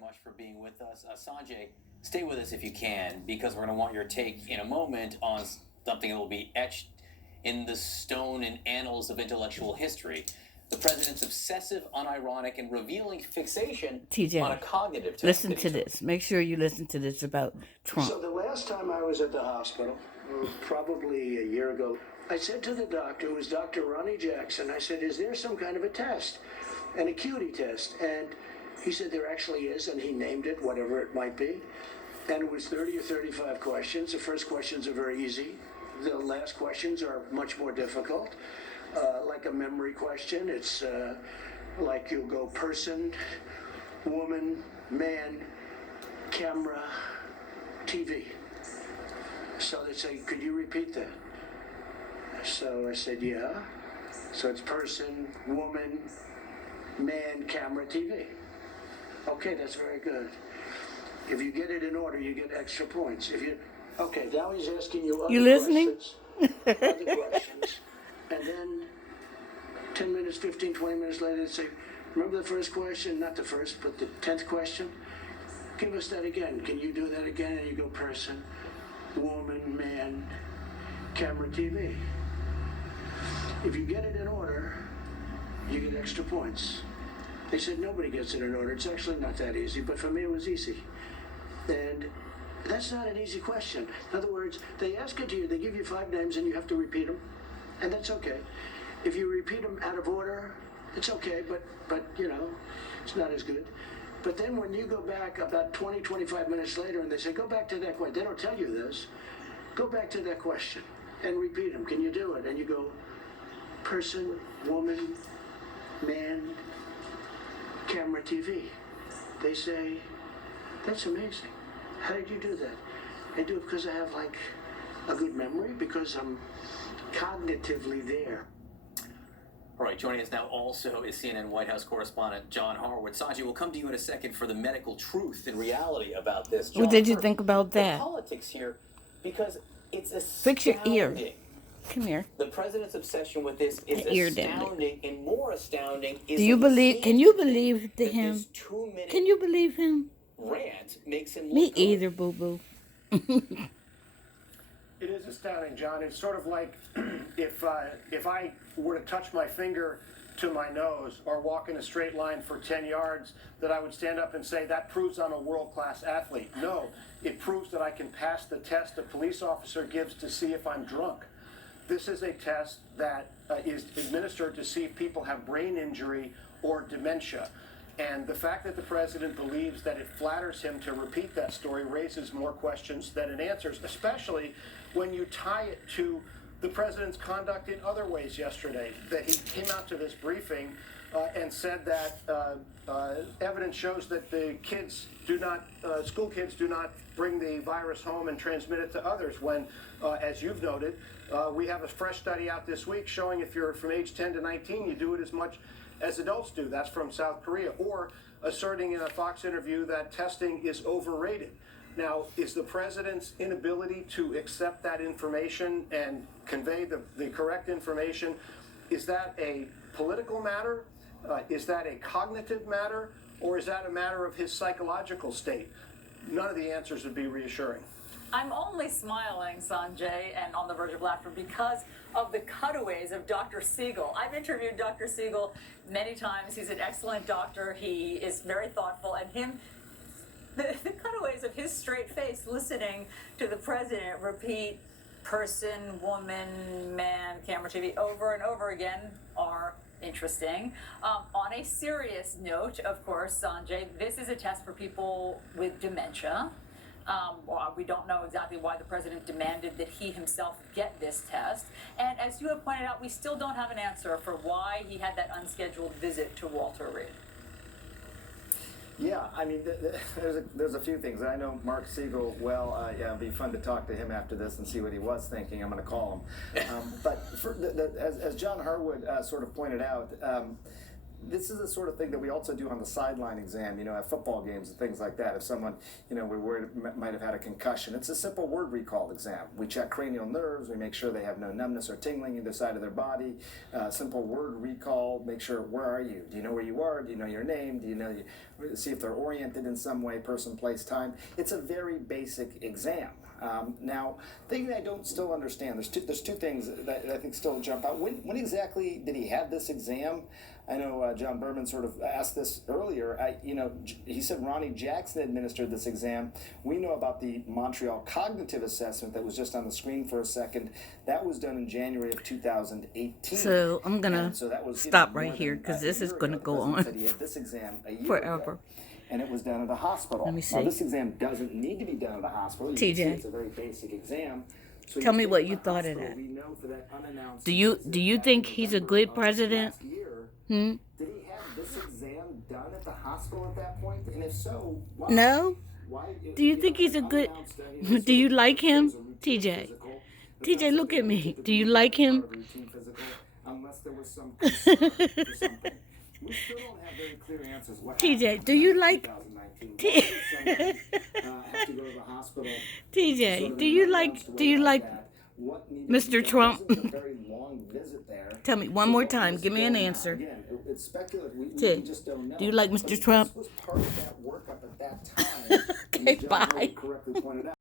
much for being with us. Sanjay, stay with us if you can, because we're going to want your take in a moment on something that will be etched in the stone and annals of intellectual history. The president's obsessive, unironic, and revealing fixation on a cognitive test. Listen to this. Make sure you listen to this about Trump. So the last time I was at the hospital, probably a year ago, I said to the doctor, who was Dr. Ronnie Jackson, I said, is there some kind of a test, an acuity test? And he said there actually is, and he named it, whatever it might be. And it was 30 or 35 questions. The first questions are very easy. The last questions are much more difficult. Like a memory question, it's like you'll go person, woman, man, camera, TV. So they say, could you repeat that? So I said, yeah. So it's person, woman, man, camera, TV. Okay, that's very good. If you get it in order, you get extra points. Okay, now he's asking you other listening? Other questions. And then 10 minutes, 15, 20 minutes later, they say, remember the first question? Not the first, but the 10th question? Give us that again. Can you do that again? And you go person, woman, man, camera, TV. If you get it in order, you get extra points. They said nobody gets it in order. It's actually not that easy, but for me it was easy. And that's not an easy question. In other words, they ask it to you, they give you 5 names and you have to repeat them, and that's okay. If you repeat them out of order, it's okay, but you know, it's not as good. But then when you go back about 20, 25 minutes later and they say, go back to that question, they don't tell you this, go back to that question and repeat them. Can you do it? And you go, person, woman, man, camera, TV. They say, that's amazing. How did you do that? I do it because I have like a good memory, because I'm cognitively there. All right, joining us now also is CNN White House correspondent John Harwood. Sanjay, we'll come to you in a second for the medical truth and reality about this. John, What did you think about that? The politics here, because it's astounding. Fix your ear. Come here. The president's obsession with this is astounding, and more astounding is. Do you believe? Can you believe him? Can you believe him? Rant makes him. Me either, boo boo. It is astounding, John. It's sort of like if I were to touch my finger to my nose or walk in a straight line for 10 yards, that I would stand up and say, that proves I'm a world-class athlete. No, it proves that I can pass the test a police officer gives to see if I'm drunk. This is a test that is administered to see if people have brain injury or dementia. And the fact that the president believes that it flatters him to repeat that story raises more questions than it answers, especially when you tie it to the president's conduct in other ways yesterday, that he came out to this briefing and said that evidence shows that the kids do not, school kids do not bring the virus home and transmit it to others, when, as you've noted, we have a fresh study out this week showing if you're from age 10 to 19, you do it as much as adults do. That's from South Korea. Or asserting in a Fox interview that testing is overrated. Now, is the president's inability to accept that information and convey the correct information, is that a political matter? Is that a cognitive matter? Or is that a matter of his psychological state? None of the answers would be reassuring. I'm only smiling, Sanjay, and on the verge of laughter because of the cutaways of Dr. Siegel. I've interviewed Dr. Siegel many times. He's an excellent doctor. He is very thoughtful, and the cutaways of his straight face listening to the president repeat person, woman, man, camera, TV over and over again are interesting. On a serious note, of course, Sanjay, this is a test for people with dementia. We don't know exactly why the president demanded that he himself get this test. And as you have pointed out, we still don't have an answer for why he had that unscheduled visit to Walter Reed. Yeah, I mean, there's a few things. I know Mark Siegel well. Yeah, it'll be fun to talk to him after this and see what he was thinking. I'm going to call him. But as John Harwood sort of pointed out, this is the sort of thing that we also do on the sideline exam, at football games and things like that. If someone, we're worried might have had a concussion, it's a simple word recall exam. We check cranial nerves, we make sure they have no numbness or tingling either side of their body. Simple word recall, make sure, where are you? Do you know where you are? Do you know your name? Do you know see if they're oriented in some way, person, place, time. It's a very basic exam. Now, the thing that I don't still understand, there's two things that I think still jump out. When exactly did he have this exam? I know John Berman sort of asked this earlier. He said Ronnie Jackson administered this exam. We know about the Montreal Cognitive Assessment that was just on the screen for a second. That was done in January of 2018. So I'm gonna stop right more here than because a this is year gonna ago. go The president on said he had this exam a year forever. ago, and it was done at a hospital. Let me Now, see. this exam doesn't need to be done at a hospital. You TJ. can see it's a very basic exam. So Tell me you what get you to the thought of hospital, that. we know for that unannounced Do you visit think back in he's a November good of president? last year, Hmm? did he have this exam done at the hospital at that point? And if so, why? No. Why? Do you think he's a good? Do you like him, TJ? TJ, look at me. Do you like him? Unless there was some concern for something. We still don't have very clear answers. What TJ, happened do you in like 2019? Why did somebody have to go to the hospital? TJ? Sort of Do you like? unannounced Do you way like that? What needed Mr. to be done? Trump? It wasn't a very long visit there. Tell me one So more what time. was Give me an going on? answer. Again, it's speculative. We Sid, just don't know. do you like But Mr. this Trump? was part of that workup at that time. Okay, and John bye. Howard correctly pointed out.